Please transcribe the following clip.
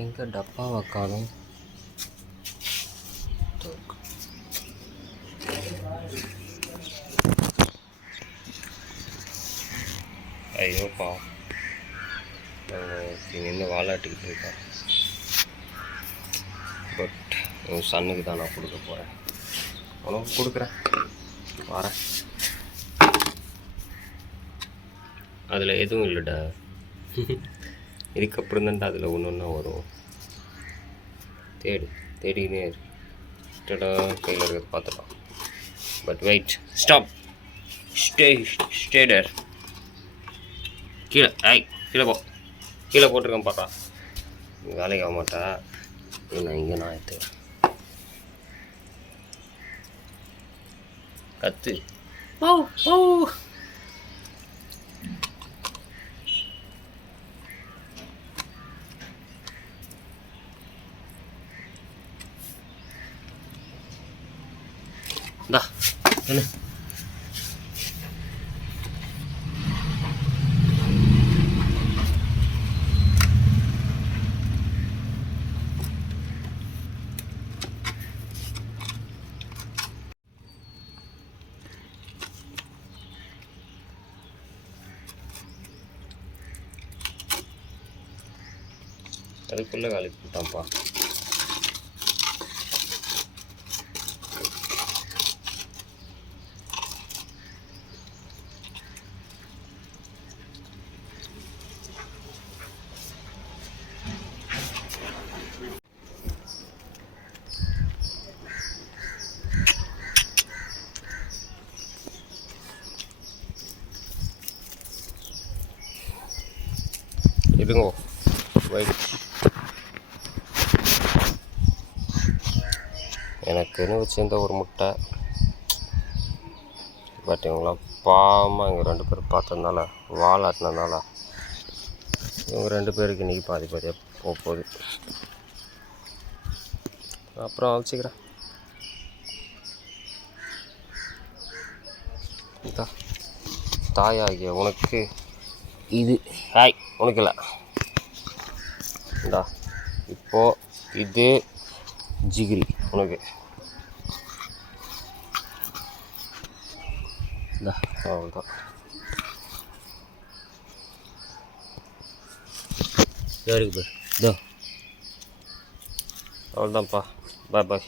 எங்கே டப்பாவை காணும்? ஐயோ பாவம், நின்று வாலாட்டிக்கிட்டு இருக்கேன். பட் உன் சன்னுக்கு தான் நான் கொடுக்க போகிறேன். உனக்கு கொடுக்குறேன், வரேன். அதில் எதுவும் இல்லைடா. இதுக்கப்புறம் தான்டா அதில் ஒன்று ஒன்றா வரும். தேடினே டடா கையில் இருக்கிறது பார்த்துட்டான். பட் வெயிட், ஸ்டாப், ஸ்டேடர். கீழே கீழே போ, கீழே போட்டிருக்கேன் பார்த்தா. வேலைக்கு ஆக மாட்டா. நான் இங்கே நான் எடுத்து கத்து. ஓ ஓ என்ன அதுக்குள்ளே காலி பண்ணிட்டான்ப்பா. இருங்கோ வெயிட். எனக்குன்னு வச்சிருந்த ஒரு முட்டை. பட் இவங்களாம் பாவமாக இங்கே 2 பேர் பார்த்ததுனால, வாலாட்டினதுனால இவங்க 2 பேருக்கு இன்றைக்கி பாதி பாதியாக போகுது. அப்புறம் வச்சுக்கிறேன். தாயாகிய உனக்கு இது உனக்கு இல்லை. இந்தா இப்போது இது ஜிகிரி உனக்கு. இந்தா அவ்வளோதான். இருக்கு பேர் இதோ அவ்வளோதான்ப்பா. பாய் பாய்.